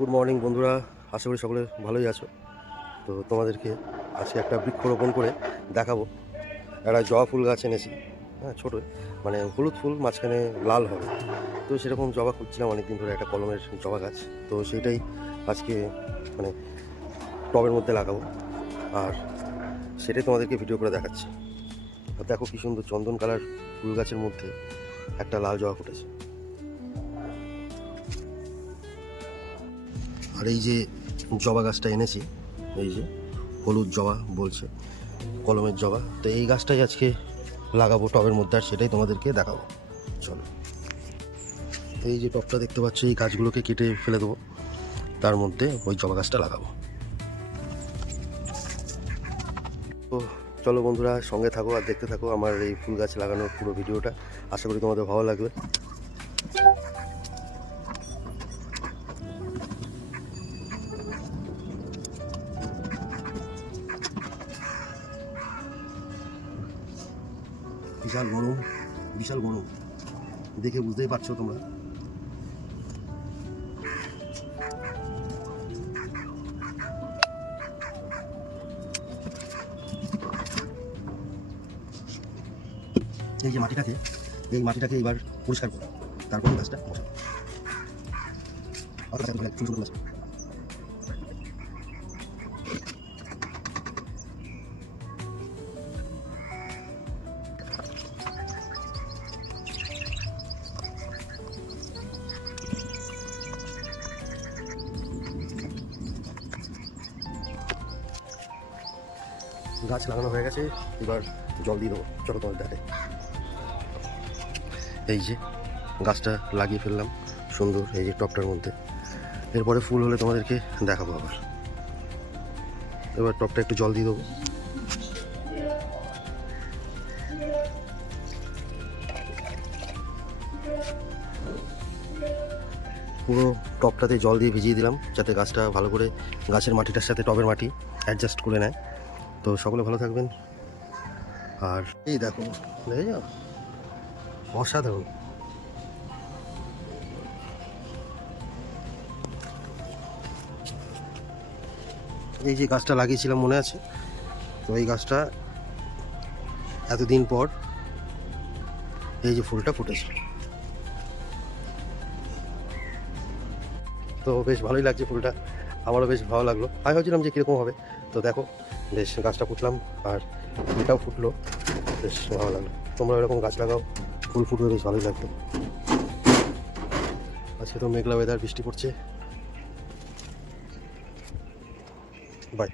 Good morning বন্ধুরা, আশা করি সকলে ভালোই আছো। তো তোমাদেরকে আজকে একটা বৃক্ষরোপণ করে দেখাবো। একটা জবা ফুল গাছ এনেছি, হ্যাঁ, ছোটো, মানে হলুদ ফুল, মাঝখানে লাল হবে। তো সেরকম জবা খুঁজছিলাম অনেকদিন ধরে, একটা কলমের জবা গাছ। তো সেইটাই আজকে মানে টবের মধ্যে লাগাবো, আর সেটাই তোমাদেরকে ভিডিও করে দেখাচ্ছি। আর দেখো কী সুন্দর চন্দন কালার ফুল গাছের মধ্যে একটা লাল জবা ফুটেছে। আর এই যে জবা গাছটা এনেছি, এই যে হলুদ জবা বলছে, কলমের জবা। তো এই গাছটাই আজকে লাগাবো টবের মধ্যে, আর সেটাই তোমাদেরকে দেখাবো। চলো, এই যে টবটা দেখতে পাচ্ছ, এই গাছগুলোকে কেটে ফেলে দেবো, তার মধ্যে ওই জবা গাছটা লাগাবো। তো চলো বন্ধুরা, সঙ্গে থাকো আর দেখতে থাকো আমার এই ফুল গাছ লাগানোর পুরো ভিডিওটা। আশা করি তোমাদের ভালো লাগবে। বিশাল গরম, বিশাল গরম, দেখে বুঝতেই পারছো তোমরা। এই যে মাটিটাকে, এই মাটিটাকে এবার পরিষ্কার করো, তারপরে গাছটা বসাবো। গাছ লাগানো হয়ে গেছে, এবার জল দিয়ে দেবো। চলো তোমার দেখে, এই যে গাছটা লাগিয়ে ফেললাম সুন্দর এই যে টবটার মধ্যে। এরপরে ফুল হলে তোমাদেরকে দেখাবো আবার। এবার টবটা একটু জল দিয়ে দেবো। পুরো টবটাতে জল দিয়ে ভিজিয়ে দিলাম, যাতে গাছটা ভালো করে গাছের মাটিটার সাথে টবের মাটি অ্যাডজাস্ট করে নেয়। তো সকলে ভালো থাকবেন। আর এই দেখো, দেখে যাও, অসাধারণ। এই যে গাছটা লাগিয়েছিলাম মনে আছে, তো এই গাছটা এতদিন পর এই যে ফুলটা ফুটেছে। তো বেশ ভালোই লাগছে ফুলটা, আমারও বেশ ভালো লাগলো। আমি ভাবছিলাম যে কীরকম হবে, তো দেখো বেশ গাছটা ফুটলাম আর ফুলটাও ফুটলো, বেশ ভালো লাগলো। তোমরা এরকম গাছ লাগাও, ফুল ফুটবে, বেশ ভালোই লাগলো। আজকে তো মেঘলা ওয়েদার, বৃষ্টি পড়ছে। বাই।